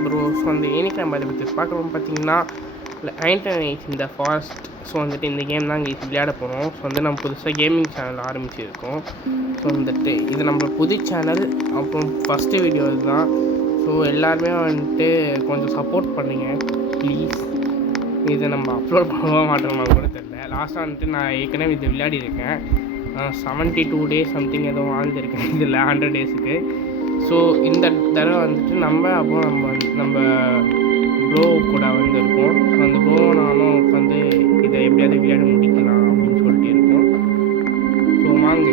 Bro. So அந்த ஏனிக்காய் அதை பற்றி பார்க்குறோம் பார்த்தீங்கன்னா ஐன்டர்நெட் இந்த ஃபாரஸ்ட். ஸோ வந்துட்டு இந்த கேம் தான் இங்கே விளையாட போகிறோம். ஸோ வந்து நம்ம புதுசாக கேமிங் சேனல் ஆரம்பிச்சிருக்கோம். ஸோ வந்துட்டு இது நம்ம புது சேனல், அப்புறம் ஃபஸ்ட்டு வீடியோ இதுதான். ஸோ எல்லாருமே வந்துட்டு கொஞ்சம் சப்போர்ட் பண்ணுங்க ப்ளீஸ். இதை நம்ம அப்லோட் பண்ண மாட்டோம்னா கூட தெரியல. லாஸ்ட்டாக வந்துட்டு நான் ஏற்கனவே இது விளையாடிருக்கேன். 72 டேஸ் சம்திங் ஏதோ வாழ்ந்துருக்கேன் இதில் 100 டேஸுக்கு. ஸோ இந்த தடவை வந்துட்டு அப்புறம் நம்ம ப்ரோ கூட வந்திருக்கோம். ஸோ அந்த ப்ரோ நானும் உட்காந்து இதை எப்படியாவது விளையாட முடிக்கலாம் அப்படின்னு சொல்லிட்டு இருக்கோம். ஸோ வாங்க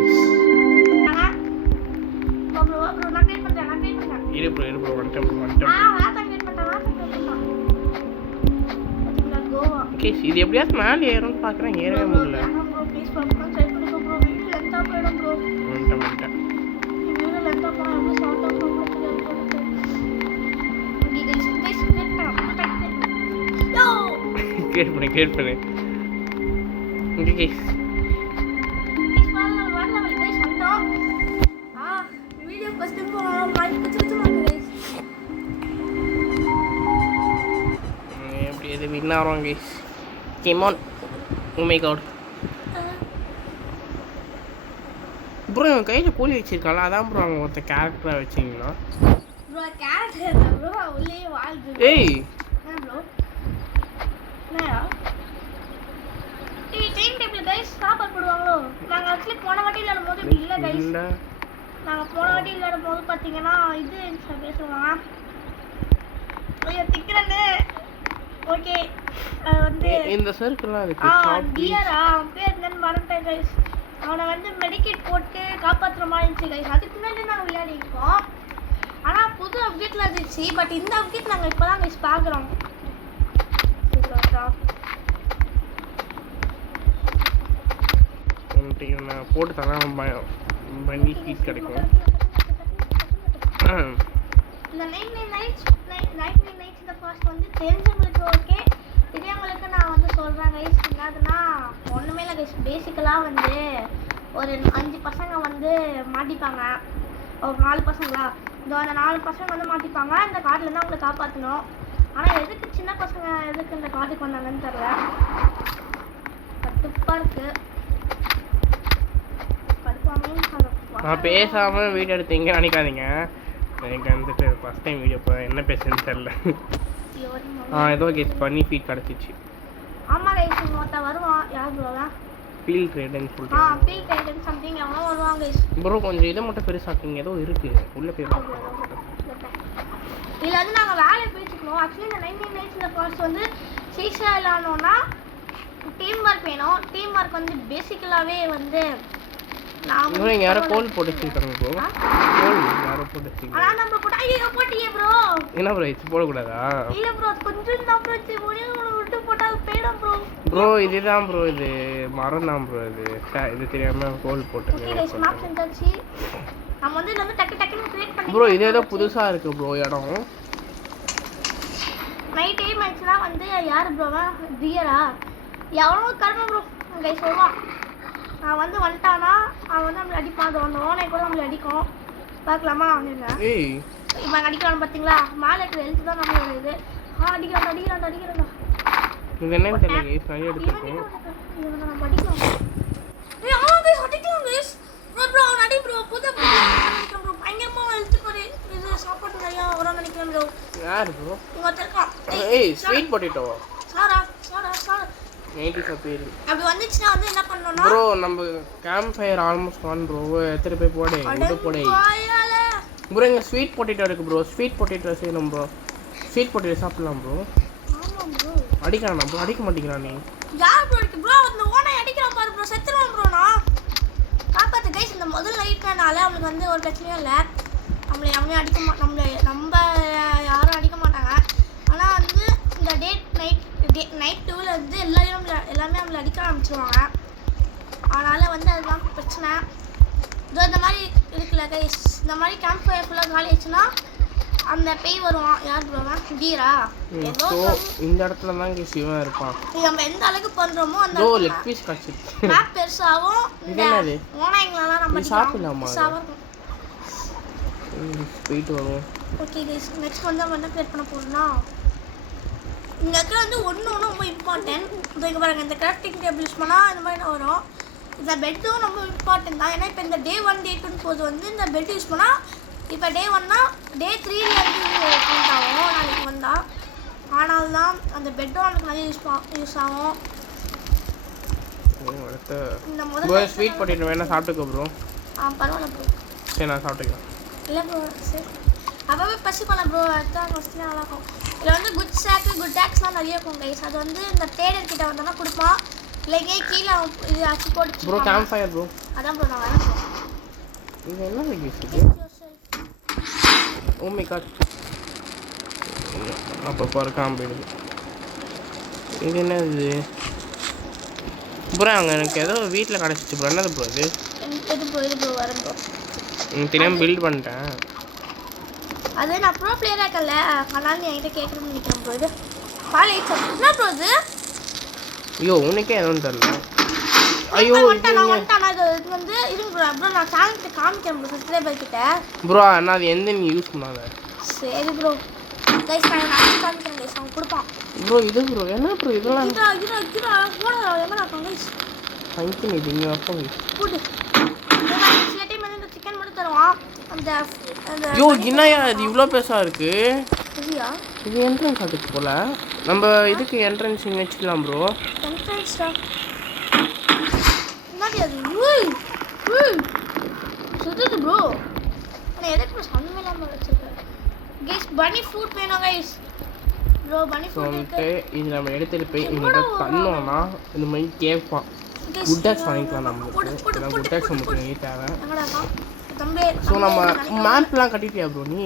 இருப்போம் வந்துட்டோம். ஓகே, இது எப்படியாவது மேலே ஏறும்னு பார்க்குறேன், ஏறவே முடியல. கேட் பண்ணு. ஓகே எப்படி எது வின் ஆகிறோம் guys. Come on. Oh my god. Bro என் கையில் கூலி வச்சிருக்காங்களா, அதான் ப்ரோ அவங்க ஒருத்த கேரக்டராக வச்சிங்களா? ப்ரோ கேரக்டர் ப்ரோ உள்ளே வாழ்து. ஏய் ப்ரோ என்னடா டைம் டேபிள் கைஸ் ஸ்டாப்பர் போடுவாங்களோ? நாங்க एक्चुअली போன வாட்டி விளையாடும் போது இப்படி இல்ல கைஸ். நாங்க போன வாட்டி விளையாடும் போது பாத்தீங்கன்னா இது பேசுவாங்க. ஐயோ திக்கறனே. ஓகே வந்து இந்த சர்க்கிள்லாம் இருக்கு. டியரா பேர் என்னன்னு மறந்துட்டேன் கைஸ். அவனை வந்து மெடிக்கேட் போட்டு காப்பாற்றுற மாதிரி இருந்துச்சு கைஸ். அதுக்கு முன்னாடி நாங்கள் விளையாடிருக்கோம். ஆனால் புது அப்டேட்டில் இருந்துச்சு. பட் இந்த அப்டேட் நாங்கள் இப்போ தான் கைஸ் பார்க்குறோம். போட்டு தரேன் பண்ணி ஃபீட் கிடைக்கும். இந்த 99 நைட்ஸ் இந்த ஃபர்ஸ்ட் வந்து தெரிஞ்சவங்களுக்கு ஓகே, இதேங்களுக்கு நான் வந்து சொல்கிறேன் கைஸ். என்னதுன்னா ஒன்றுமே இல்லை கைஸ். பேசிக்கலாக வந்து ஒரு 5 பசங்க வந்து மாட்டிப்பாங்க. ஒரு 4 பசங்களா இந்த அந்த 4 பசங்க வந்து மாட்டிப்பாங்க. இந்த காட்டிலேருந்து அவங்களை காப்பாற்றணும். ஆனால் எதுக்கு சின்ன பசங்க எதுக்கு இந்த காட்டுக்கு வந்தாங்கன்னு தெரில. கடுப்பாக இருக்குது. நான் பேசாமல் வீடியோ எடுத்தீங்க நினைக்காதீங்க. எனக்கு வந்துட்டு ஃபஸ்ட் டைம் வீடியோ இப்போ என்ன பேசுன்னு தெரில. ஏதோ கெஸ் பண்ணி ஃபீட் கிடச்சிச்சு. ஆமாம் கைஸ் மொத்தம் வருவான். யார் ப்ரோவா? ஃபீல்ட் ட்ரேடர்னு சொல்லிட்டு ஃபீல்ட் ட்ரேடர் சம்திங் எவ்வளோ வருவாங்க கைஸ். ப்ரோ கொஞ்சம் இதை மட்டும் பெருசாக்கிங்க. ஏதோ இருக்குது உள்ளே போய் இதில் வந்து நாங்கள் வேலையை போயிட்டுருக்கோம். ஆக்சுவலி இந்த 99 நைட்ஸில் ஃபர்ஸ்ட் வந்து சீக்ஸாக விளாடணுன்னா டீம் ஒர்க் வேணும். டீம் ஒர்க் வந்து பேசிக்கலாகவே வந்து நான் யாரோ கோல் போட்டு வச்சிருக்காங்க ப்ரோ. கோல் யாரோ போட்டு வச்சிருக்காங்க. ஆனா நம்ம போட்டா ஐயோ போட்டியே ப்ரோ. என்ன ப்ரோ இது போட கூடாதா? இல்ல ப்ரோ கொஞ்சம் தான் ப்ரோ சி முடியும் விட்டு போட்டா பேடும் ப்ரோ. ப்ரோ இதுதான் ப்ரோ, இது மரம் தான் ப்ரோ. இது தெரியாம கோல் போட்டேன். ஓகே गाइस மேப் செஞ்சாச்சு. நம்ம வந்து நம்ம டக்கு கிரியேட் பண்ணி ப்ரோ இது ஏதோ புதுசா இருக்கு ப்ரோ இடம். நைட் டைம் ஆச்சுனா வந்து யார் ப்ரோவா? டியரா எவ்வளோ கர்ம ப்ரோ गाइस சொல்வான். நான் வந்து வந்துட்டானா அவன் வந்து நம்மளை அடிப்பான். அந்த ஓனை கூட நம்மளை அடிக்கும். பார்க்கலாமா? வாங்க. ஏய் இவன் அடிக்கிறான் பார்த்தீங்களா? மேலே இருக்கிற ஹெல்த் தான் நம்மளோட இது. அடிக்கிறான்டா. இது என்னன்னு தெரியல கைஸ். நான் எடுத்துக்கோ. இவனை நம்ம அடிக்கலாம். ஏய் அவன் கைஸ் அடிக்கலாம் கைஸ். ப்ரோ அவன் அடி ப்ரோ. புது அடிக்கலாம் ப்ரோ. பயங்கரமா ஹெல்த் போடு. இது சாப்பாடு நிறையா வர நினைக்கிறேன் ப்ரோ. யார் ப்ரோ? இங்க இருக்கான். ஏய் ஸ்வீட் பொட்டேட்டோ. சாரா 90 பேர். அப்படி வந்துச்சுனா வந்து என்ன பண்ணனும்னா ப்ரோ நம்ம camp fire almost on bro. எத்தனை பேர் போடு போடு. ப்ரோ இங்க ஸ்வீட் பொட்டேட்டோ இருக்கு ப்ரோ. ஸ்வீட் பொட்டேட்டோ செய்யணும் ப்ரோ. ஸ்வீட் பொட்டேட்டோ சாப்பிடலாம் ப்ரோ. ஆமா ப்ரோ. அடிக்கறானா ப்ரோ? அடிக்க மாட்டீங்களா நீ? யார் ப்ரோ அடிக்க ப்ரோ? அந்த ஓனை அடிக்கறான் பாரு ப்ரோ. செத்துறான் ப்ரோ. நான் காப்பாத்து கைஸ். இந்த முதல் நைட்னால அவனுக்கு வந்து ஒரு பிரச்சனையும் இல்ல. நம்மள யாரும் அடிக்க நம்ம யாரும் அடிக்க மாட்டாங்க. ஆனா வந்து இந்த நைட் 2ல வந்து எல்லாமே நம்மள அடிக்க ஆரம்பிச்சிருவாங்க. அதனால வந்து அதுதான் பிரச்சனை. இதோ இந்த மாதிரி இருக்குல்ல கைஸ். இந்த மாதிரி கேம்ப் ஃபயர் ஃபுல்லாக காலி ஆயிடுச்சுன்னா அந்த பேய் வருவான். யார் ப்ரோவா? டீரா. ஏதோ இந்த இடத்துல தான் கைஸ் இவன் இருப்பான். நம்ம எந்த அளவுக்கு பண்றோமோ அந்த லெக் பீஸ் கட்சி மேப் பெருசாவும் இந்த ஓனைங்களலாம் நம்ம சாப்பிடலாமா? சாப்பிடலாம். போயிட்டு வரும். ஓகே கைஸ் நெக்ஸ்ட் வந்து நம்ம என்ன கிரியேட் பண்ண போறோம்னா இங்க இருக்கிற வந்து ஒன்று ரொம்ப இம்பார்ட்டன்ட். இங்க பாருங்க இந்த கிராஃப்டிங் டேபிள் யூஸ் பண்ணால் இந்த மாதிரி தான் வரும். இந்த பெட்டும் ரொம்ப இம்பார்ட்டன்ட் தான். ஏன்னா இப்போ இந்த டே 1 டே 2 போது வந்து இந்த பெட் யூஸ் பண்ணால் இப்போ டே 1னா டே 3ல இருந்து கவுண்ட் ஆகும் நாளைக்கு வந்தால். ஆனால் தான் அந்த பெட்டும் நமக்கு நிறைய யூஸ் ஆகும். இந்த முதல்ல ஸ்வீட் பொட்டேட்டோ வேணா சாப்பிட்டுக்கோ ப்ரோ. பரவாயில்ல ப்ரோ. சரி நான் சாப்பிட்டுக்கிறேன். இல்லை ப்ரோ சரி அப்போவே பசிக்கலாம் ப்ரோ. அதுதான் ஃபஸ்ட்டு நல்லாயிருக்கும். இதில் வந்து குட் சாக்கு குட் டேக்ஸ்லாம் நிறைய இருக்கும் கைஸ். அது வந்து இந்த ட்ரேடர் கிட்ட வந்தோன்னா கொடுப்பான். இல்லைங்க கீழே இது அச்சு போட்டு ப்ரோ கேம்ப் ஃபயர் ப்ரோ. அதான் ப்ரோ நான் வரேன். இது என்ன கைஸ் இது? Oh my god. அப்போ பாரு காம்பிடுது. இது என்ன இது ப்ரோ? அங்கே எனக்கு ஏதோ வீட்டில் கிடச்சிச்சு ப்ரோ. என்னது ப்ரோ இது? இது ப்ரோ வரேன் ப்ரோ. தெரியாமல் பில்ட் பண்ணிட்டேன். அது நான் ப்ரோ பிளேயராக இருக்கல அதனால நீ என்கிட்ட கேட்கணும்னு நினைக்கிறேன் ப்ரோ. இது பால் என்ன ப்ரோ இது? ஐயோ உனக்கே எதுவும் தெரியல. ஐயோ வந்துட்டான். இது வந்து இருங்க ப்ரோ. ப்ரோ நான் சேனல்கிட்ட காமிக்கிறேன் ப்ரோ சப்ஸ்கிரைபர் கிட்ட. ப்ரோ ஆனால் அது எந்த நீ யூஸ் பண்ணாத. சரி ப்ரோ கைஸ் நான் காமிக்கிறேன் கைஸ். அவன் கொடுப்பான் ப்ரோ. இது ப்ரோ என்ன ப்ரோ இதெல்லாம்? எங்கே கைஸ் ஃபங்க்ஷன் இது இங்கே வைப்போம் ஃபுட்டு. சில டைம் வந்து இந்த சிக்கன் மட்டும் தருவான். அந்த ஐயோ என்னையா இது இவ்வளோ பெருசாக இருக்குது? சரியா இது என்ட்ரன்ஸ் அதுக்கு போல் நம்ம இதுக்கு என்ட்ரன்ஸ் இங்கே வச்சுக்கலாம் ப்ரோ. என்ட்ரன்ஸ்டா என்னது அது? சுத்துது ப்ரோ. ஆனால் எதுக்கு ப்ரோ சம்மந்தமே இல்லாமல் வச்சுருக்கேன் கைஸ். பனி ஃபுட் வேணும் கைஸ். ப்ரோ பனி ஃபுட் வந்துட்டு இது நம்ம எடுத்துகிட்டு போய் இங்கே தண்ணோன்னா இந்த மாதிரி கேட்பான். குட் டேக்ஸ் வாங்கிக்கலாம் நம்மளுக்கு. ஏன்னா குட் டேக்ஸ் நமக்கு நிறைய தேவை. ஸோ நம்ம மேப்லாம் கட்டிட்டியா ப்ரோ நீ?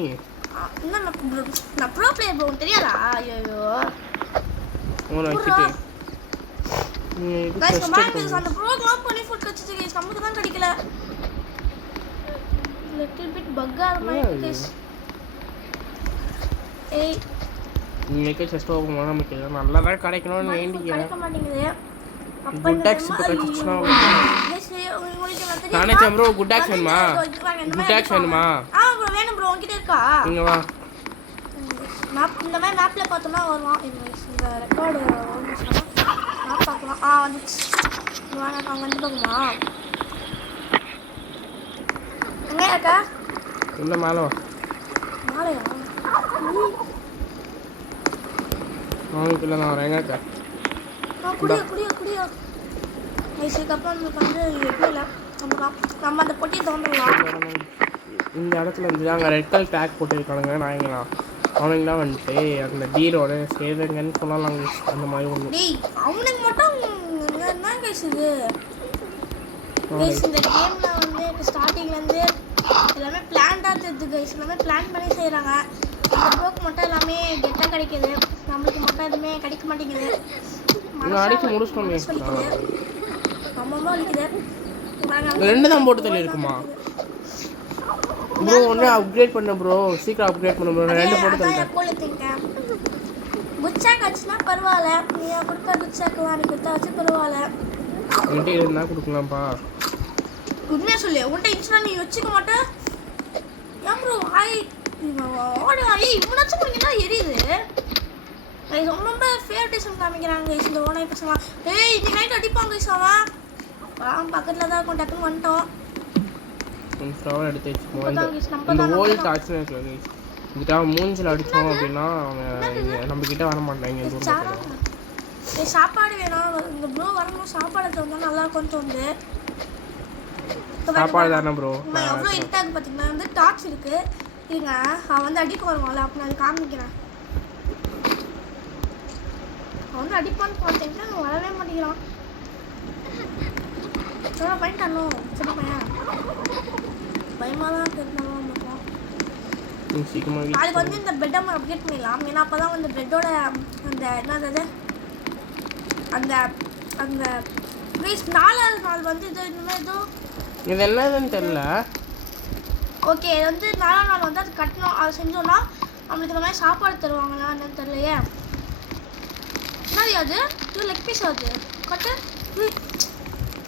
என்ன ப்ரோ? நான் ப்ரோ பிளேயர் ப்ரோ தெரியாதா? ஐயோ உங்களை வச்சுட்டு அந்த ப்ரோக்ராம் பண்ணி ஃபுட் வச்சுட்டு கைஸ் நமக்கு தான் கிடைக்கல. லிட்டில் பிட் பக்கா மாதிரி கைஸ். ஏய் இன்னைக்கு செஸ்ட் ஓப்பன் பண்ண நமக்கு நல்லா தான் கிடைக்கணும்னு வேண்டிக்கிறேன். கிடைக்க மாட்டேங்குது. குட் டேக்ஸ் இப்போ கிடைச்சிச்சுன்னா நானே ப்ரோ. குட் டேக்ஸ் வேணுமா? குட் டேக்ஸ் வேணுமா? ப்ரோ வேணும் ப்ரோ. உங்ககிட்ட இருக்கா? இங்கே வா. மேப் இந்த மாதிரி மேப்பில் பார்த்தோம்னா வருவான். இந்த ரெக்கார்டு மேப் பார்க்கலாம். வந்துச்சு. நான் அங்கே வந்து பார்க்குமா? எங்கே இருக்கா? இல்லை மேலே வா. மாலையா? அவனுக்குள்ள நான் வரேன். எங்கே இருக்கா? குடியா இதுக்கப்புறம் நம்மளுக்கு வந்து எப்படி இல்லை நம்ம அந்த பொட்டியை தோன்றலாம். இந்த இடத்துல வந்து அங்கே ரெட் கலர் டேக் போட்டுருக்கானுங்க நாய்ங்களா. அவனுங்களாம் வந்துட்டு அந்த டீரோட சேருங்கன்னு சொல்லலாம் அந்த மாதிரி ஒன்று. டேய் அவனுக்கு மட்டும் என்ன கைஸ் இது? கைஸ் இந்த கேமில் வந்து இப்போ ஸ்டார்டிங்லேருந்து எல்லாமே பிளான்டாக தெரியுது கைஸ். எல்லாமே பிளான் பண்ணி செய்கிறாங்க. இந்த ப்ரோக்கு மட்டும் எல்லாமே கெட்டாக கிடைக்கிது. நம்மளுக்கு மட்டும் எதுவுமே கிடைக்க மாட்டேங்குது. அடிச்சு முடிச்சிட்டோமே. ரொம்ப வலிக்குது. 2 தான் போட்டு தள்ளி இருக்குமா ப்ரோ? ஒன்று அப்கிரேட் பண்ண ப்ரோ. சீக்கிரம் அப்கிரேட் பண்ண ப்ரோ. 2 போட்டு தள்ளிட்டேன். குச்சாக் வச்சுனா பரவாயில்ல. நீ கொடுத்த குச்சாக்கு வாங்கி கொடுத்தா வச்சு பரவாயில்ல. உன்கிட்ட இருந்தால் கொடுக்கலாம்ப்பா. உண்மையாக சொல்லு. உன்கிட்ட இன்ஸ்டா நீ வச்சுக்க மாட்டேன். ஏன் ப்ரோ இவனாச்சும் கொடுங்கன்னா எரியுது. ரொம்ப ஃபேவரட்டிசம் காமிக்கிறாங்க இந்த ஓனாய் பசங்க. ஏய் இன்னைக்கு நைட் அடிப்பாங்க கைஸ். அவன் பக்கத்தில் தான் இருக்கும். டக்குன்னு வந்துட்டோம். எடுத்து வச்சுக்கோம். இந்த ஓல்ட் டார்ச்னு இருக்கு கைஸ். இதுக்காக மூஞ்சில் அடித்தோம் அப்படின்னா அவன் நம்மக்கிட்ட வர மாட்டாங்க. சாப்பாடு வேணும். இந்த ப்ரோ வரணும். சாப்பாடு தோணும் நல்லா இருக்கும் தோணுது. சாப்பாடு தானே ப்ரோ? எவ்வளோ இருட்டாக பார்த்தீங்கன்னா வந்து டார்ச் இருக்குது. இருங்க அவன் வந்து அடிக்க வருவான்ல. அப்போ நான் காமிக்கிறேன். அவன் வந்து அடிப்பான்னு பார்த்தீங்கன்னா அவன் வரவே மாட்டேங்கிறான். சின்ன பையன் தரணும். சின்ன பையன் பயமாக தான் இருந்தாலும் பார்க்கலாம். நாளைக்கு வந்து இந்த பெட்டை நம்ம அப்டேட் பண்ணிடலாம். ஏன்னா அப்போ தான் வந்து பெட்டோட அந்த என்னது அந்த அந்த ப்ளீஸ் 4வது நாள் வந்து இது இனிமேல் ஏதோ இது என்னதுன்னு தெரியல. ஓகே இது வந்து 4ஆம் நாள் வந்து அது கட்டணும். அதை செஞ்சோன்னா நம்மளுக்கு இந்த மாதிரி சாப்பாடு தருவாங்களா என்னன்னு தெரியலையே. என்னது அது? இது லெக் பீஸ் ஆகுது. கட்டு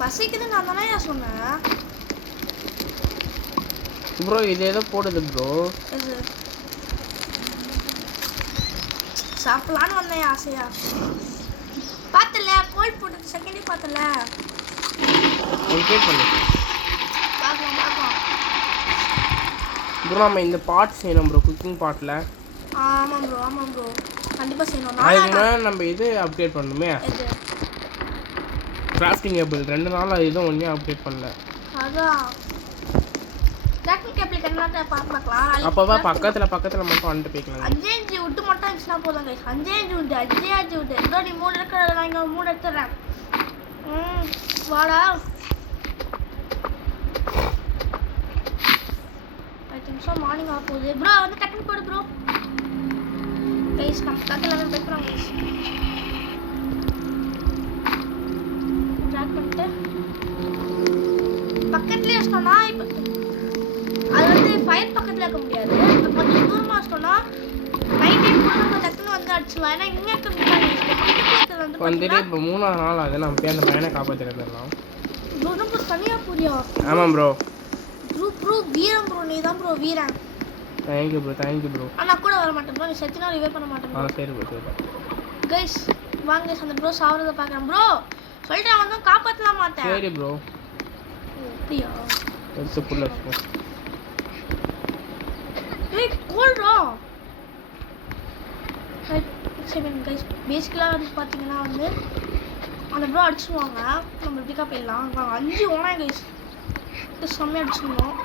பசிக்குது. நான் தானே சொன்னேன் ப்ரோ. இது ஏதோ போடுது ப்ரோ. இது சாப்பிடலான்னு வந்தேன் ஆசையா. பார்த்தல கோல் போட்டு செகண்டே பார்த்தல. ஓகே பண்ணு. பார்க்கலாம். ப்ரோ நம்ம இந்த பார்ட் செய்யணும் ப்ரோ, குக்கிங் பார்ட்டில். ஆமாம் ப்ரோ கண்டிப்பாக செய்யணும். அதுக்கு நம்ம இது அப்டேட் பண்ணணுமே, கிராஃப்டிங் டேபிள் 2 நாள் இதுவும் ஒன்றே அப்டேட் பண்ணல. அதான் கிராஃப்டிங் டேபிள் கண்ணாட்ட பார்க்கலாம். அப்போவா பக்கத்தில் மட்டும் வந்துட்டு போய்க்கலாம். 5 விட்டு மட்டும் இருந்துச்சுன்னா போதும் கைஸ். 5 விட்டு ஏதோ நீ 3 இருக்கிறத நான் இங்கே 3 எடுத்துடுறேன். வாடா. 5 நிமிஷம் மார்னிங் ஆக போகுது ப்ரோ. வந்து டக்குன்னு போடு ப்ரோ. கைஸ் நம்ம கட்டில் போய்க்கிறோம் கைஸ். ட்ராக் பண்ணிட்டு பக்கத்துலேயே வச்சிட்டோம்னா இப்போ அது வந்து ஃபயர் பக்கத்தில் இருக்க முடியாது. இப்போ கொஞ்சம் தூரமாக வச்சிட்டோம்னா நைட் டைம் கூட நம்ம டக்குன்னு வந்து அடிச்சிடலாம். ஏன்னா இங்கே இருக்க வந்துட்டு இப்போ 3ஆவது நாள் ஆகுது. நம்ம போய் அந்த பையனை காப்பாற்றிடலாம். ப்ரோ தனியாக புரியா? ஆமாம் ப்ரோ. ப்ரோ வீரன் ப்ரோ, நீ தான் ப்ரோ வீரன். Thank you bro. ஆனால் கூட வர மாட்டேன் ப்ரோ. நீ செத்துனா ரிவே பண்ண மாட்டேன். சரி ப்ரோ. கைஸ் வாங்க கைஸ், அந்த ப்ரோ சாவறத பார்க்குறேன் ப்ரோ. சொல்லிட்டு அவன் வந்து காப்பாற்றலாம் மாட்டேன். சரி ப்ரோ. அப்படியா? எடுத்து புள்ள வச்சுக்கோ. ஏய் கோல்ரா. சரி கைஸ் பேசிக்கலாக வந்து பார்த்தீங்கன்னா வந்து அந்த ப்ரோ அடிச்சுடுவாங்க. நம்ம பிக்கப் போயிடலாம். 5 ஓனாய் கைஸ் செம்மையாக அடிச்சுடுவோம்.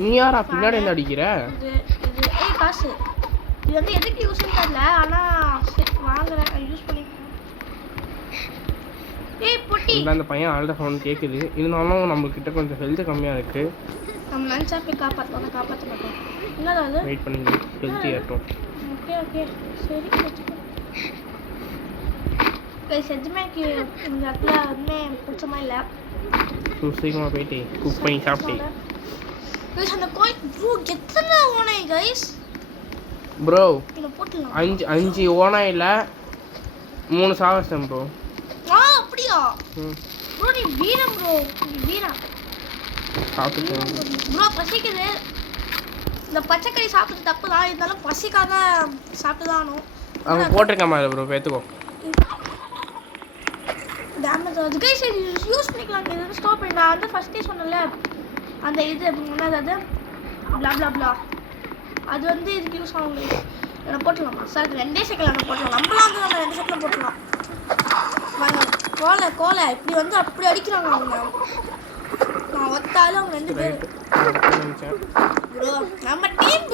நீ யாரா பின்னாடி இருந்து அடிக்கிற? இது காசு இது வந்து எதுக்கு யூஸ்ன்னு தெரியல. ஆனால் வாங்குறேன், யூஸ் பண்ணிக்கிறேன். ஏய் பொட்டி அந்த பையன் ஆல்ரெடி சவுண்ட் கேட்குது. இருந்தாலும் நம்மக்கிட்ட கொஞ்சம் ஹெல்த் கம்மியாக இருக்குது. நம்ம நினச்சா போய் காப்பாற்ற மாட்டோம். என்னது வெயிட் பண்ணி ஹெல்த் ஏற்றோம். ஓகே சரி கைஸ். எதுவுமே இந்த இடத்துல வந்து பிடிச்ச மாதிரி இல்லை. சீக்கிரமாக போயிட்டு குக் பண்ணி சாப்பிட்டேன். கைஸ் அந்த கோயில் ப்ரோ எத்தனை ஓனாய் கைஸ் ப்ரோ? இதை போட்டுலாம் 5 ஓனாயில் 3 சாவஸ்டம் ப்ரோ. அப்படியா ப்ரோ? நீ வீரன் ப்ரோ, நீ வீரன். சாப்பிட்டு ப்ரோ பசிக்குது. இந்த பச்சைக்கறி சாப்பிட்டு தப்பு தான், இருந்தாலும் பசிக்காக சாப்பிட்டு தான் ஆகணும். அவங்க போட்டிருக்க மாதிரி ப்ரோ, பேத்துக்கோ. டேமேஜ் ஆகுது கைஸ். யூஸ் பண்ணிக்கலாம். இது ஸ்டாப் பண்ணி நான் வந்து ஃபஸ்ட்டே சொன்னல அந்த இது என்னது ப்ளா அது வந்து இதுக்கு யூஸ் ஆகும் கைஸ். நான் போட்டுடலாமா சார்? 2 செகண்டில் நம்ம போட்டுடலாம். நம்மளாம் வந்து நம்ம 2 செகண்டில் போட்டுடலாம். வாங்க கோலை இப்படி வந்து அப்படி அடிக்கிறாங்க அவங்க. நான் ஒத்தாலும் அவங்க 2 பேர் ப்ரோ. நம்ம டீம்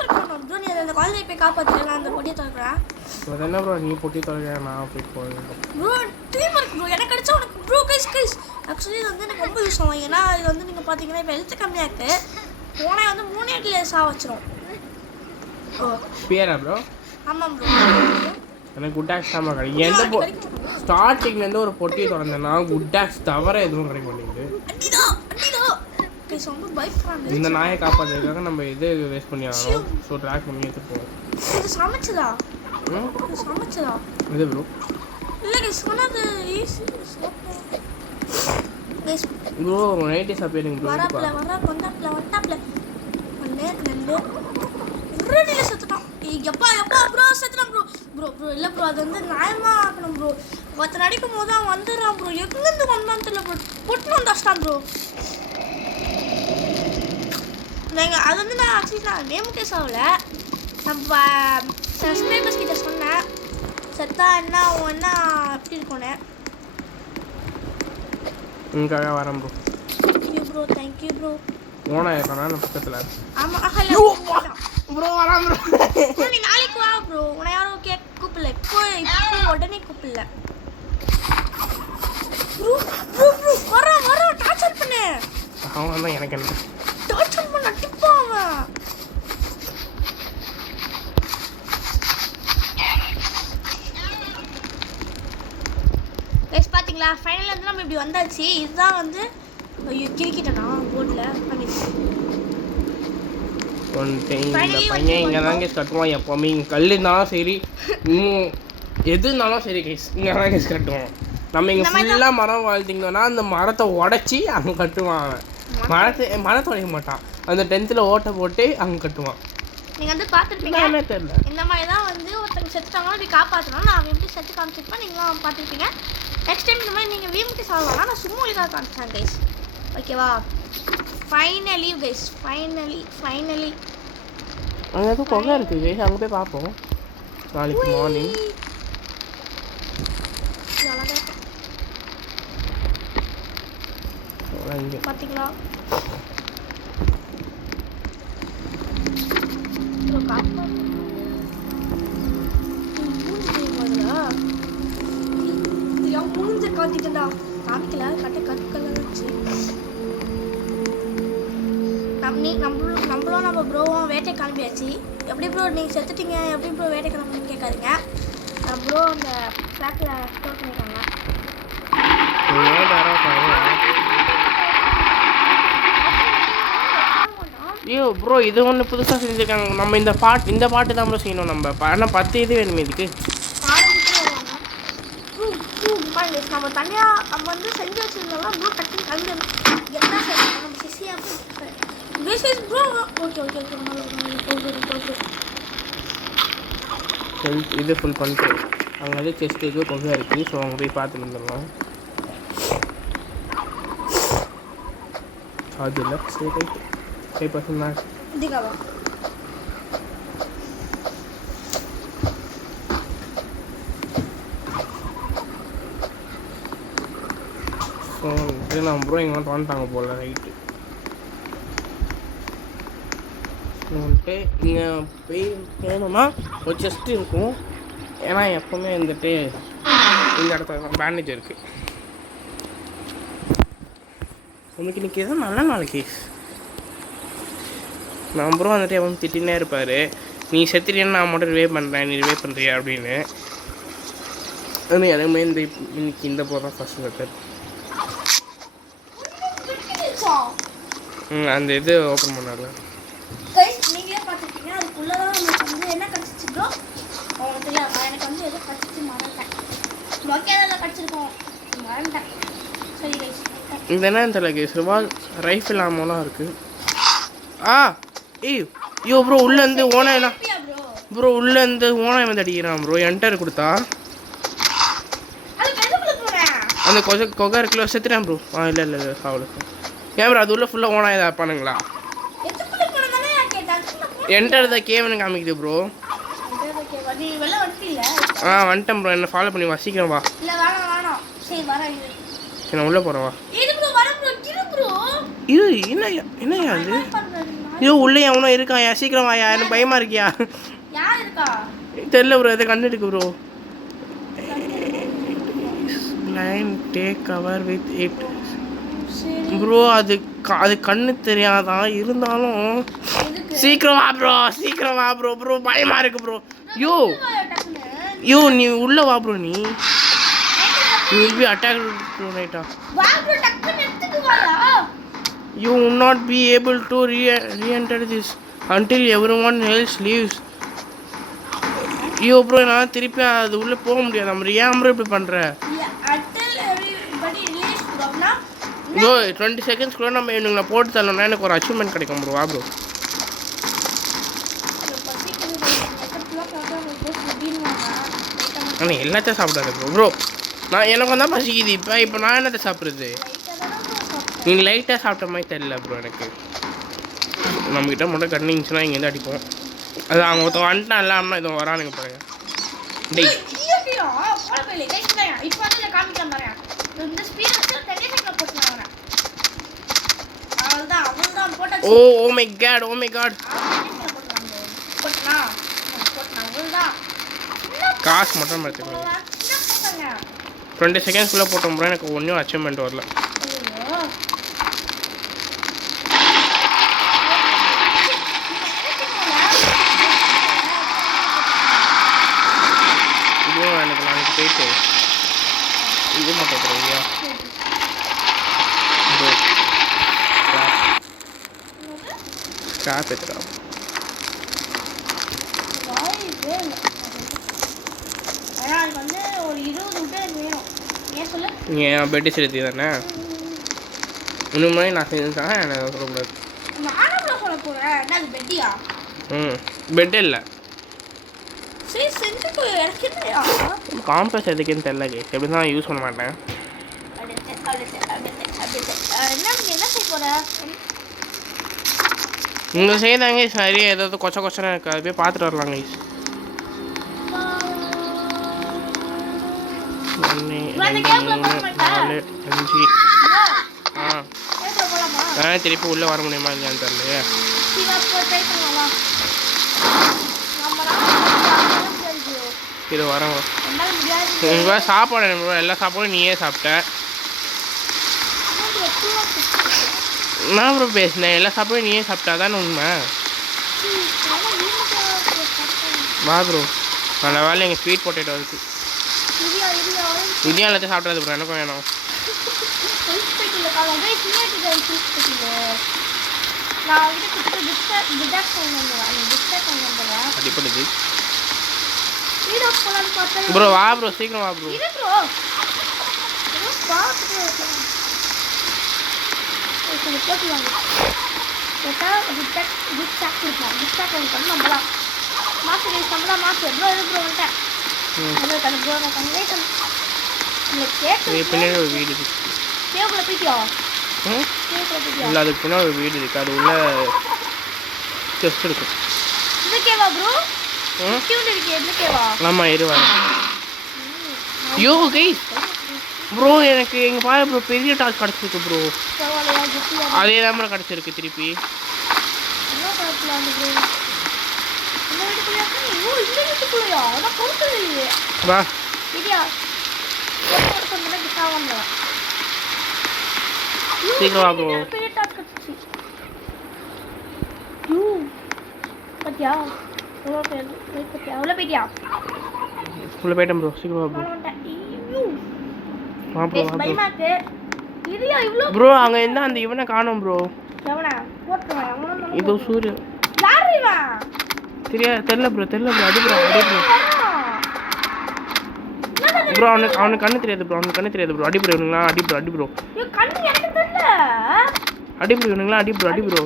இருக்கணும் ப்ரோ. நீ அந்த குழந்தைய போய் காப்பாற்றுறேன். நான் அந்த பொடியை திறக்கிறேன். என்ன ப்ரோ நீ பொட்டி திறக்க, நான் போய் போகிறேன் ப்ரோ. டீம் இருக்கு ப்ரோ. எனக்கு கிடைச்சா உனக்கு ப்ரோ. கைஸ் ஆக்சுவலி இது வந்து எனக்கு ரொம்ப யூஸ் ஆகும். ஏன்னா இது வந்து நீங்கள் பார்த்தீங்கன்னா இப்போ ஹெல்த் கம்மியாக இருக்குது. போனால் வந்து 3 இடத்துல சாக வச்சிரும். பேரா ப்ரோ? ஆமாம் ப்ரோ. எனக்கு குட் டாக்ஸ் தான் கிடைக்கும். எந்த ஸ்டார்டிங்லேருந்து ஒரு பொட்டியை திறந்தேன்னா குட் டாக்ஸ் தவிர எதுவும் கிடைக்க மாட்டேங்குது. இந்த நாயை காப்பாற்றுறதுக்காக நம்ம இது வேஸ்ட் பண்ணி ஆகணும். ஸோ ட்ராக் பண்ணி எடுத்துப்போம். இது சமைச்சதா? இது ப்ரோ இல்லை கைஸ் சொன்னது ஈஸி. ப்ரோ நைட்டே சாப்பிடுங்க ப்ரோ. வந்தாப்ல 1 2 செத்துட்டான். எப்பா ப்ரோ செத்துட்டான் ப்ரோ. இல்லை ப்ரோ அது வந்து நியாயமாக ஆக்கணும் ப்ரோ. ஒருத்தர் அடிக்கும் போது அவன் வந்துடுறான் ப்ரோ. எங்கேருந்து வந்தான்னு தெரியல ப்ரோ. பொட்டுன்னு வந்தாச்சிட்டான் ப்ரோ. அது வந்து நான் ஆக்சுவலி நான் நேமுக்கே சாகலை. நம்ம சப்ஸ்கிரைபர்ஸ் கிட்ட சொன்னேன் செத்தா என்ன அவன் என்ன எப்படி இருக்கோன்னு. உங்களுக்காக வரேன் ப்ரோ. Thank you bro. ஓனா இருக்கானா பக்கத்தில்? ஆமாம் ப்ரோ வரேன் ப்ரோ. நீ நாளைக்கு வா ப்ரோ. உன்னை யாரும் கூப்பிடல. இப்போ உடனே கூப்பிடல ப்ரோ. வரோம் டார்ச்சர் பண்ணு. அவன் தான் எனக்கு என்ன டார்ச்சர் பண்ண அடிப்பான் அவன். கைஸ் பாத்தீங்களா ஃபைனல்ல இருந்து நம்ம இப்படி வந்தாச்சு. இதுதான் வந்து கிரிக்கெட்டா போர்டில் பண்ணிட்டு இந்த பையன் இங்கே தாங்க கட்டுவான் எப்போவுமே. இங்கே கல் இருந்தாலும் சரி எது இருந்தாலும் சரி கைஸ் இங்கே தான் கைஸ் கட்டுவோம். நம்ம இங்கே ஃபுல்லாக மரம் வாழ்த்திங்கன்னா அந்த மரத்தை உடச்சி அங்கே கட்டுவான். அவன் மரத்தை உடைக்க மாட்டான். அந்த 10th ஓட்டை போட்டு அங்கே கட்டுவான். நீங்கள் வந்து பார்த்துருப்பீங்க. நானே தெரியல. இந்த மாதிரி தான் வந்து ஒருத்தங்க செத்துட்டாங்கன்னா இப்படி காப்பாற்றணும். நான் எப்படி செத்து காமிச்சிருப்பேன், நீங்களும் பார்த்துருப்பீங்க. நெக்ஸ்ட் டைம் இந்த மாதிரி நீங்கள் வீமுக்கு சால்வ் பண்ணலாம். நான் சும்மா ஒளிக்காக காமிச்சேன் கைஸ். ஓகேவா? ஃபைனலி கைஸ், ஃபைனலி அங்கே எதுவும் கொகை இருக்குது கைஸ், அங்கே போய் பார்ப்போம் நாளைக்கு மார்னிங். இங்கே பார்த்தீங்களா? மூஞ்ச காட்டிட்டா காமிக்கல கட்ட கற்கள் வச்சு நம்மளும் நம்ம ப்ரோவும் வேட்டை கிளம்பியாச்சு. எப்படி ப்ரோ நீங்கள் செத்துட்டீங்க, எப்படி ப்ரோ வேட்டை கிளம்புன்னு கேட்காதீங்க. ப்ரோ அந்த ஃப்ளாட்டில் ஸ்டோர் பண்ணிட்டாங்க. ஐயோ ப்ரோ இது ஒன்று புதுசாக செஞ்சுருக்காங்க. நம்ம இந்த பாட்டு தான் ப்ரோ செய்யணும். நம்ம ஆனால் 10 இது வேணுமே இதுக்கு. நம்ம தனியாக நம்ம வந்து செஞ்சு வச்சுருந்தோம்னா ப்ரோ டக்குன்னு கிளம்பிடணும். என்ன செய்யணும் நம்ம சிசியாக ப்ரோ. ஓகே இது ஃபுல் பண்ணிட்டு அங்கே வந்து செஸ்ட் ஏதோ கொஞ்சம் இருக்குது. ஸோ அங்கே போய் பார்த்துட்டு வந்துடலாம். சார்ஜ் இல்லை. சரி ரைட் 5% தான். இதுக்காவா? ஸோ இது நம்ம ப்ரோ இங்கே வந்துட்டாங்க போல் ரைட்டு. வந்துட்டு இங்கே போய் வேணும்னா ஒரு செஸ்ட் இருக்கும். ஏன்னா எப்போவுமே வந்துட்டு இந்த இடத்துல பேண்டேஜ் இருக்குது. உங்களுக்கு இன்றைக்கி எதுவும் நல்ல நாளைக்கு நம்ம ப்ரோ வந்துட்டு எப்பவும் திட்டினே இருப்பார். நீ செத்துட்டேன்னு நான் மட்டும் ரிவே பண்ணுறேன், நீ ரிவே பண்ணுறியா அப்படின்னு. ஆனால் எனக்குமே இன்னைக்கு இந்த போர் தான் ஃபஸ்ட் மெத்தட். அந்த இது ஓப்பன் பண்ணார்ல நீங்களே பார்த்துருக்கீங்க. அதுக்குள்ளே தான் நமக்கு வந்து என்ன கிடச்சிச்சு ப்ரோ உங்களுக்கு தெரியாதா? எனக்கு வந்து எதோ கிடச்சிச்சு மறந்துட்டேன். மொக்கையெல்லாம் கிடச்சிருக்கோம் மறந்துட்டேன். சரி கைஸ் இந்த என்ன தெரியல கைஸ். ரிவால் ரைஃபிள் ஆமோலாம் இருக்குது. ஐயோ ப்ரோ உள்ளேருந்து ஓனாயெல்லாம் ப்ரோ உள்ளேருந்து ஓனாய் வந்து அடிக்கிறான் ப்ரோ. என்டர் கொடுத்தா அந்த கொகை இருக்குல்ல செத்துட்டேன் ப்ரோ. இல்லை சாவல. ஏன் ப்ரோ அது உள்ள ஃபுல்லாக ஓனாய் தான் இருப்பானுங்களா? என்டர் த கேவ்னு காமிக்குது ப்ரோ. வந்துட்டேன் ப்ரோ. என்ன ஃபாலோ பண்ணி வா, சீக்கிரம் வா. சரி நான் உள்ளே போகிறேன் வா. இது என்னையா அது? ஐயோ உள்ளே எவனோ இருக்காயா, சீக்கிரம் வாயா. எனக்கு பயமாக இருக்கியா? தெரியல ப்ரோ, எதை கண்டுட்டு bro. Line take cover with it bro. அது கண்ணு தெரியாதான் இருந்தாலும் சீக்கிரம் வா ப்ரோ. ப்ரோ பயமாக இருக்கு ப்ரோ. யோ நீ உள்ளே வா ப்ரோ. நீ வில் பி அட்டாக் ப்ரோ ரைட்டா. You will not be able to re-enter this until everyone else leaves. ஐயோ ப்ரோ நான் திருப்பி அது உள்ளே போக முடியாது. நம்ம ஏன் ப்ரோ இப்படி பண்ணுற? ப்ரோ 20 செகண்ட்ஸ்க்குள்ளே நம்ம இவனுங்களை போட்டு தரணும்னா எனக்கு ஒரு அச்சீவ்மெண்ட் கிடைக்கும் ப்ரோ. வா ப்ரோ. ஆனால் எல்லாத்தையும் சாப்பிடாது ப்ரோ. எனக்கு வந்தால் பசிக்குது. இப்போ நான் என்னத்தை சாப்பிட்றது? நீங்கள் லைட்டாக சாப்பிட்ட மாதிரி தெரியல ப்ரோ எனக்கு. நம்மக்கிட்ட மட்டும் கட்டினிங்ஸ்னா இங்கேருந்து அடிப்போம். அது அவங்க ஒருத்தவங்க வந்துட்டான் இல்லை அம்மா இதுவும் வரானுங்க பாருங்க. டேய் ஓ மை காட். காசு மட்டும் பார்த்துக்கோங்க. 20 செகண்ட்ஸ்குள்ளே போட்டோம் ப்ரோ. எனக்கு ஒன்றும் அச்சீவ்மெண்ட் வரல. இதுவும் எனக்கு நாளைக்கு போயிட்டு இது மட்டும் தருவியா? ஸ்கிராப் எடுத்துடா. ஏன் பெட்டு செலுத்தி தானே இன்னும் முன்னாடி நான் செஞ்சுட்டேன். எனக்கு சொல்லக்கூடாது. பெட் இல்லை. சரி செஞ்சுட்டு எனக்கு என்னையா காம்பஸ் எதுக்குன்னு தெரியல கேஸ். எப்படி தான் யூஸ் பண்ண மாட்டேன். என்ன செய்ய போற நீங்கள் செய்தாங்க சரி. ஏதாவது கொச்ச கொச்சனை இருக்கு. அது போய் பார்த்துட்டு வரலாங்க கைஸ். 1 2 3 4 5. திருப்பி உள்ளே வர முடியுமா இல்லையான்னு தெரியலையே. இது வரோம். இங்கே சாப்பாடு எல்லா சாப்பாடும் நீயே சாப்பிட்ட. நான் ப்ரோ பேசினேன். எல்லா சாப்பாடும் நீயே சாப்பிட்டா தானே உண்மை. வா ப்ரோ. நல்ல வேலை எங்கள் ஸ்வீட் பொட்டேட்டோ இருக்குது. இதையும் எல்லாத்தையும் சாப்பிட்றது ப்ரோ. எனக்கும் வேணும். அடிப்படுது ப்ரோ. வா ப்ரோ சீக்கிரம் வா ப்ரோ. பின்னாடி ஒரு வீடு இருக்கு. இல்லை அதுக்கு பின்னாடி ஒரு வீடு இருக்கு. அது உள்ள செஸ்ட் இருக்கு. ஆமாம் இருவா. யோ கைஸ் ப்ரோ எனக்கு எங்கள் பாரு ப்ரோ பெரிய டாஸ்க் கிடச்சிருக்கு ப்ரோ. அதே தான் ப்ரோ கிடச்சிருக்கு திருப்பி. வா சீக்கிரம் வா ப்ரோ. உள்ள போயிட்டேன் ப்ரோ. சீக்கிரம் வா ப்ரோ. வா ப்ரோ வா ப்ரோ. ப்ரோ அங்கே இருந்தால் அந்த இவனை காணோம் ப்ரோ. இது சூரியன் தெரியல ப்ரோ. அடி ப்ரோ ப்ரோ. அவனுக்கு கண்ணு தெரியாது ப்ரோ. அடி ப்ரோ இவனுங்களா. அடி ப்ரோ அடி ப்ரோ. இவனுங்களா அடி ப்ரோ.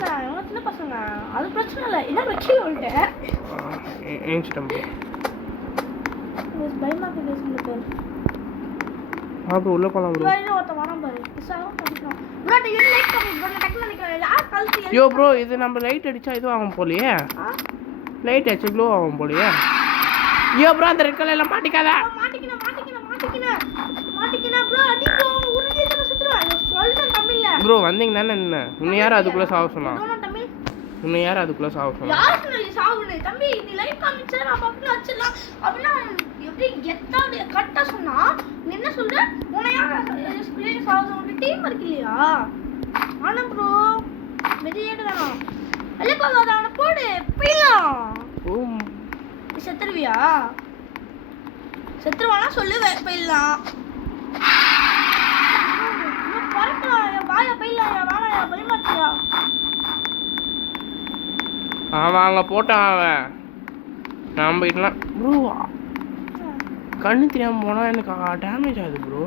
ஏஞ்சிட்டேன் ப்ரோ. வா ப்ரோ உள்ள போகலாம் ப்ரோ. யோ ப்ரோ இது நம்ம லைட் அடிச்சா இதுவும் ஆகும் போலையே. லைட் அடிச்சா க்ளோ ஆகும் போலையே. யோ ப்ரோ அந்த ரெட் கலர்ல மாட்டிக்காத. ப்ரோ வந்தீங்க தானே என்ன? உன்னை யாரும் அதுக்குள்ள சாவ சொன்னா? தம்பி நீ லைட் காமிச்சா நான் பக்கத்துல வச்சிரலாம் அப்படினா எப்படி கெத்தா கரெக்ட்டா சொன்னா நீ என்ன சொல்ற? உன்னை யார் ஸ்கிரீன் சாவ உங்க டீம் இருக்கு இல்லையா? ஆனா ப்ரோ மெதியேடு வேணாம். அல்ல போகாத அவனை போடு போயிடலாம். செத்துருவியா? செத்துருவானா சொல்லு போயிடலாம். வாயா போயிடலாம். வாயா பயமாத்தியா? அவன் அங்கே போட்டான். அவன் நான் போயிடலாம் ப்ரோ. கண்ணு தெரியாமல் போனால் எனக்கு டேமேஜ் ஆகுது ப்ரோ.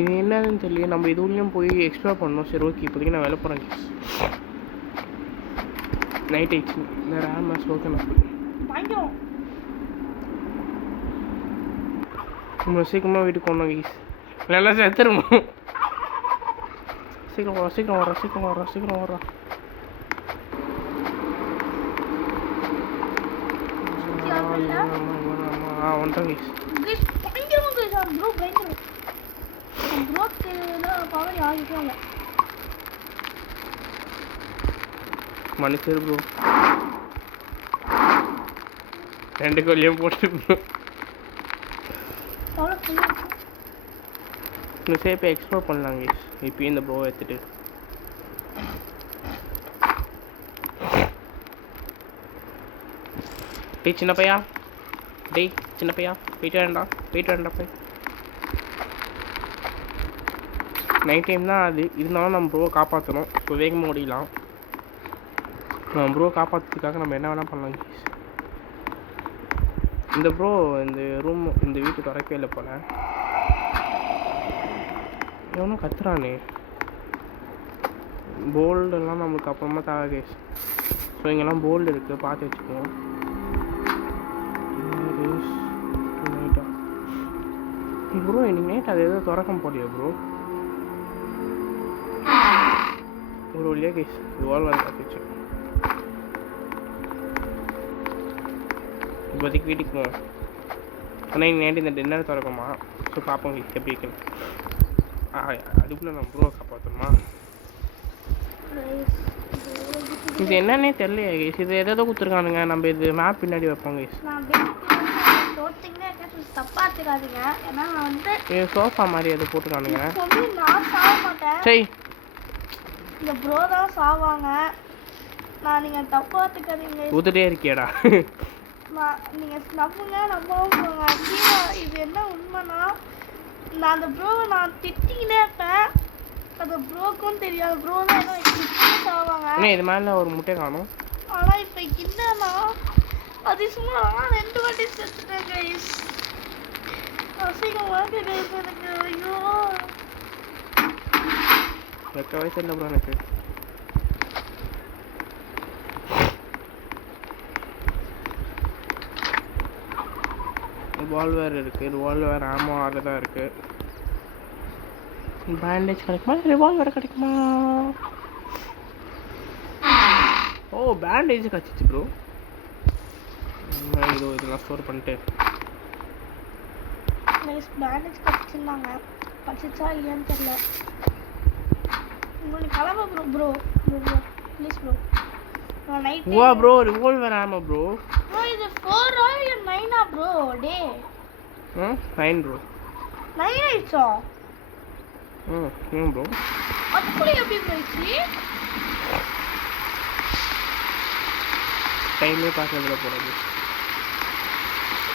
இது என்னன்னு தெரியல. நம்ம இதுலேயும் போய் எக்ஸ்ப்ளோர் பண்ணணும். சரி ஓகே இப்போதைக்கு நான் வேலை போகிறேன். நைட் ஆயிடுச்சு. இந்த ரேம் ஓகே நான் வாங்கிடும். நம்ம சீக்கிரமாக வீட்டுக்கு போகணும் கைஸ். நல்லா செத்துருவோம். சீக்கிரம் வர்றா. ஒன்றரை கைஸ். மனுஷர் ப்ரோ 2 கொல்லியும் போட்டு ப்ரோ. இன்னும் சேப்பை எக்ஸ்ப்ளோர் பண்ணலாம் கைஸ். இப்போயும் இந்த ப்ரோவை எடுத்துட்டு சின்ன பையா போயிட்டு வேண்டாம் போய். நைட் டைம் தான் அது. இருந்தாலும் நம்ம ப்ரோவை காப்பாற்றணும். ஸோ வேகமாக ஓடிடலாம். நம்ம ப்ரோவை காப்பாற்றுறதுக்காக நம்ம என்ன வேணால் பண்ணலாம் கைஸ். இந்த ப்ரோ இந்த வீட்டு திறக்கவே இல்லை போல. எவனும் கத்துறானே. போல்டெல்லாம் நம்மளுக்கு அப்புறமா தேவை கைஸ். ஸோ இங்கெல்லாம் போல்டு இருக்குது, பார்த்து வச்சுக்குவோம். ப்ரோ இன்னைக்கு நைட் அது எதோ திறக்கம் போலியா ப்ரோ? ஒரு வழியாக கேஸ் ரிவால்வர் பார்த்துச்சு. இப்போதைக்கு வீட்டுக்கு போவோம். ஆனால் இன்னைக்கு நைட்டு இந்த டின்னர் திறக்குமா? ஸோ பார்ப்போம் எப்படி இருக்குன்னு. அதுக்குள்ளே நம்ம ப்ரோ காப்பாற்றணுமா? இது என்னன்னே தெரியலையே கைஸ். இது எதோ கொடுத்துருக்கானுங்க. நம்ம இது மேப் பின்னாடி வைப்போம் கைஸ். இது சோஃபா மாதிரி எது போட்டுருக்கானுங்க. சரி இந்த ப்ரோ தான் சாவாங்க. நான் நீங்கள் தப்பாத்துக்காதீங்க. ஊத்துட்டே இருக்கியடா. நீங்கள் நம்புங்க நம்பவும் போங்க. ஆக்சுவலாக இது என்ன உண்மைன்னா, நான் அந்த ப்ரோவை நான் திட்டிக்கிட்டே இருப்பேன். அந்த ப்ரோக்கும் தெரியாது. ப்ரோ தான் என்ன சாவாங்க. இது மேலே ஒரு முட்டை காணும். ஆனால் இப்போ என்னன்னா அதிசயமா 2 வாட்டி செத்துட்டேன் கைஸ். அசிங்கமாக கைஸ் எனக்கு. ஐயோ வெக்க வயசு இல்லை ப்ரோ எனக்கு. ரிவால்வர் இருக்குது. ரிவால்வர் ஆமோ அதில் தான் இருக்குது. பேண்டேஜ் கிடைக்குமா? ரிவால்வர் கிடைக்குமா? ஓ பேண்டேஜ் கிடச்சிச்சு ப்ரோ. இதெல்லாம் ஸ்டோர் பண்ணிட்டு பேண்டேஜ் கிடச்சிருந்தாங்க. கிடச்சிச்சா இல்லையான்னு தெரியல. உங்களுக்கு கிளம்ப bro. Bro bro please bro. Night வா ப்ரோ ரிவால்வர் ஆமா ப்ரோ. ப்ரோ இது 4 ஆ 9 ப்ரோ? டே 9 ப்ரோ. 9 ஆயிடுச்சா? ப்ரோ அதுக்குள்ளே எப்படி போயிடுச்சு? டைமே பார்க்கறதுல போகிறது.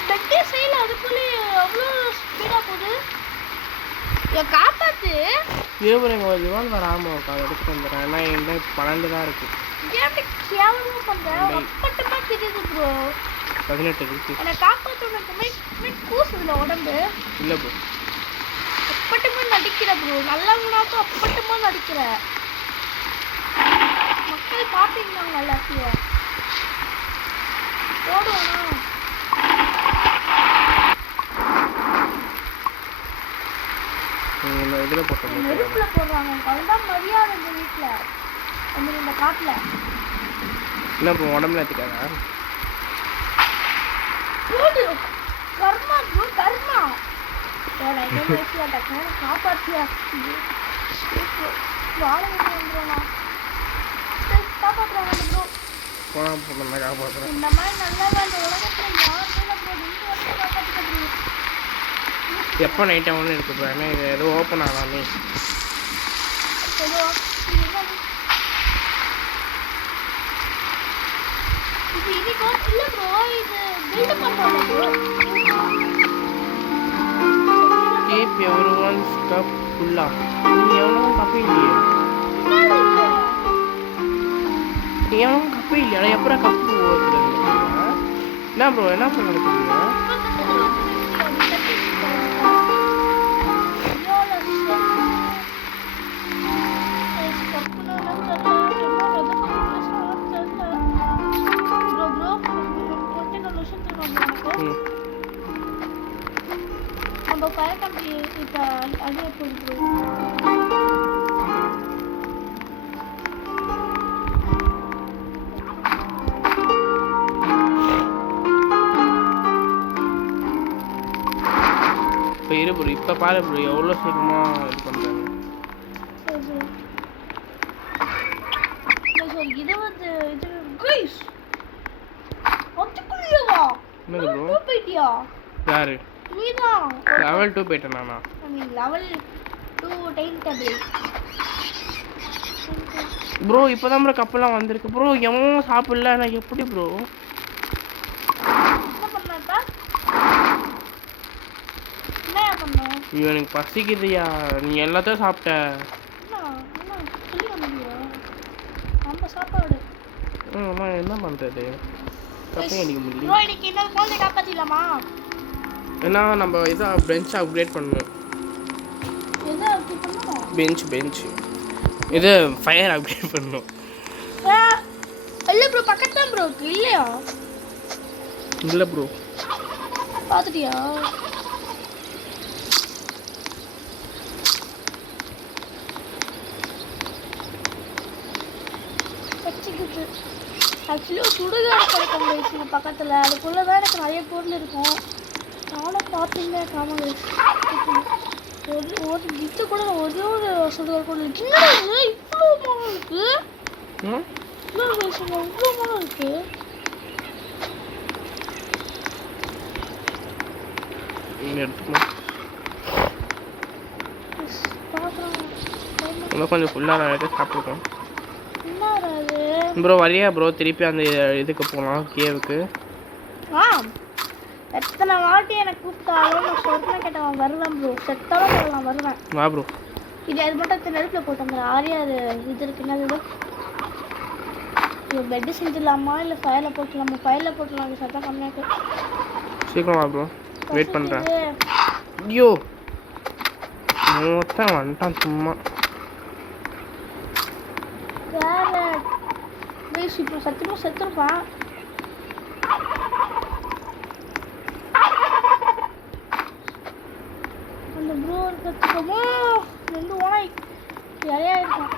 பெட்டே செய்யல. அதுக்குள்ளே அவ்வளோ ஸ்பீடாக போகுது. காப்பாத்து. இருபுறங்க ஒரு ரிவால்வர் ஆமா அதை எடுத்துட்டு வந்துடுறேன். ஏன்னா என்கிட்ட 12 தான் இருக்குது. ஏன் கேவலமாக பண்ணுறேன்? அப்பட்டமாக தெரியுது ப்ரோ. 18 இருக்குது. என்னை காப்பாற்றுறதுமே கூசுதுல உடம்பு. இல்லை ப்ரோ அப்பட்டமாக நடிக்கிற ப்ரோ. நல்லவங்கனாக்கும் அப்பட்டமாக நடிக்கிற. மக்கள் பார்த்துருந்தாங்க எல்லாத்தையும். போடுவோண்ணா. இதில் போட்டோம். நெருப்பில் போடுறாங்க. அதுதான் மரியாதை இந்த வீட்டில், இந்த காட்டில். என்ன ப்ரோ உடம்புல ஏற்றிக்காதா? போடு கர்மா ப்ரோ கர்மா. காப்பாற்றியா வாழை வந்துடும்ண்ணா. காப்பாற்றுறாங்க ப்ரோ. போனால் போனா காப்பாற்றுறேன். இந்த மாதிரி நல்லவா இந்த உலகத்தில் யாரும் ப்ரோ. 2 வருஷம் காப்பாற்றிக்க ப்ரோ. எப்போ நைட் ஆகும்னு இருக்கு ப்ரோ. ஏன்னா இது ஏதோ ஓப்பன் ஆகலாமே. இது இன்னைக்கு இல்லை ப்ரோ. இது பில்ட் பண்ணுறாங்க ப்ரோ. கீப் எவ்ரிஒன்ஸ் கப் ஃபுல்லா. நீ எவ்வளோ கப்பு இல்லையே. நீ எவ்வளோ கப்பு இல்லையா? எப்போ கப்பு ஓட்டுறது? என்ன ப்ரோ என்ன ப்ரோ நடக்குதுங்க? நம்ம ஃபயர் கம்பெனி இப்போ அழிய போகுது. இப்போ இரு ப்ரோ. இப்போ பாரு ப்ரோ எவ்வளோ சீக்கிரமாக இது பண்ணுறாங்க. என்னது ப்ரோ? போயிட்டியா? யாரு? நீதான். லெவல் 2 போயிட்டேன் நானா? Level 2 time table bro. இப்போ தான் ப்ரோ கப்பெல்லாம் வந்திருக்கு ப்ரோ. எவனும் சாப்பிடல. நான் எப்படி ப்ரோ என்ன பண்ணாக்கா? என்ன பண்ண? எனக்கு பசிக்குதுயா. நீ எல்லாத்தையும் சாப்பிட்ட. நம்ம சாப்பாடு. அம்மா என்ன பண்ணுறது? கப்பையும் அடிக்க முடியல. ப்ரோ இன்னைக்கு என்ன குழந்தை காப்பாற்றிடலாமா? ஏன்னா நம்ம இதை பெஞ்சை அப்கிரேட் பண்ணணும். எதை அப்கிரேட் பண்ணணும்? பெஞ்சு இது ஃபயர் அப்கிரேட் பண்ணணும். இல்லை ப்ரோ பக்கத்தில் தான் ப்ரோ இருக்கு இல்லையா? இல்லை ப்ரோ. பார்த்துட்டியா? வச்சுக்கிட்டு ஆக்சுவலி ஒரு சுடுகாடு கிடைக்கும் கைஸ் பக்கத்தில். அதுக்குள்ளே தான் எனக்கு நிறைய பொருள் இருக்கும். நானும் பார்த்தீங்க காம கைஸ். ஒரு கிஃப்ட்டு கூட ஒரே ஒரு சுடுகாடு கூட இருக்கு. இவ்வளோ மனம் இருக்குது. இவ்வளோ மனம் இருக்குது. இன்னும் கொஞ்சம் ஃபுல்லாக எடுத்து சாப்பிடுவோம் ப்ரோ. வரியா ப்ரோ திருப்பி அந்த இதுக்கு போகலாம் கேவுக்கு? எத்தனை வாட்டி எனக்கு கூப்பிட்டாலும் நான் சொர்ணம் கேட்டவன் வருவேன் ப்ரோ. செத்தாலும் சொல்லலாம் வருவேன். வா ப்ரோ. இது அது மட்டும் எத்தனை நெருப்பில் போட்டோம் ஆரியா. அது இது இருக்கு என்னது இது பெட்டு செஞ்சிடலாமா இல்லை ஃபயரில் போட்டுடலாமா? ஃபயரில் போட்டுடலாம். சத்தம் கம்மியாக சீக்கிரம் வா ப்ரோ. வெயிட் பண்ணுறேன். ஐயோ மொத்தம் வந்துட்டான் சும்மா. கேரட் ப்ளீஸ் இப்போ சத்தியமாக செத்துருப்பான். அந்த ப்ரோ கற்றுக்கமோ 2 ஓனாய் இலையா இருக்கான்.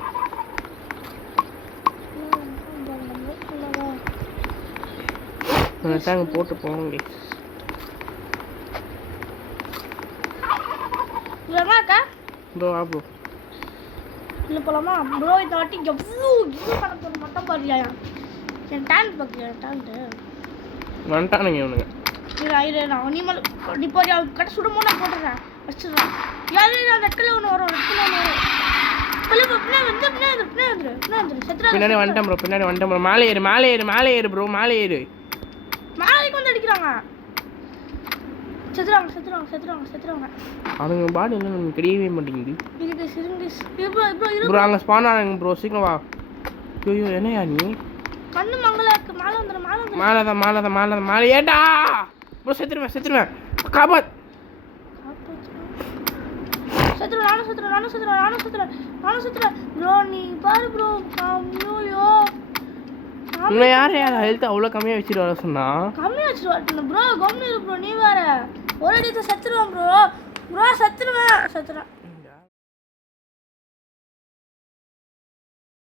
அந்த டேங்க் போட்டு போங்க. இல்லைனாக்கா ப்ரோ வா ப்ரோ. இல்லை போகலாமா ப்ரோ? இந்த வாட்டி எவ்வளோ கணக்கு மட்டும் பாருயா. என் டேங்க் பார்க்கலையா? டேங்க்கு வந்துட்டானுங்க இவனுங்க. இரு நான் நீ மேலே இப்போ கட்ட சுடுமோ நான் போட்டுறேன் வச்சுடுறேன். யாரு அந்த இடத்துல ஒன்று வரும். பின்னாடி வந்துட்டேன் ப்ரோ. பின்னாடி வந்துட்டேன் ப்ரோ. மேலே ஏறு மேலே ஏறு மேலே ஏறு ப்ரோ. மேலே ஏறு. மேலேக்கு வந்து அடிக்கிறாங்க. செத்துறாங்க. அவங்க பாடி என்ன நமக்கு தெரியவே மாட்டேங்குது. இதுக்கு சிறுங்கி ப்ரோ அங்கே ஸ்பான் ஆகுங்க ப்ரோ. சீக்கிரம் வா. ஐயோ என்னையா நீ? கண்ணு மங்களா இருக்கு. மேலே வந்துடும். மேலே ஏட்டா ப்ரோ. செத்துருவேன். காப்பாத். நானும் செத்துறேன் ப்ரோ. நீ பாரு ப்ரோ. ஐயோ இன்னும் யார் ஹெல்த் அவ்வளோ கம்மியாக வச்சுட்டு வர சொன்னா? கம்மியாக வச்சுட்டு வரணும் ப்ரோ. கம்மியாக ப்ரோ. நீ வேற ஒரு அடி செத்துருவேன் ப்ரோ. செத்துருவேன்.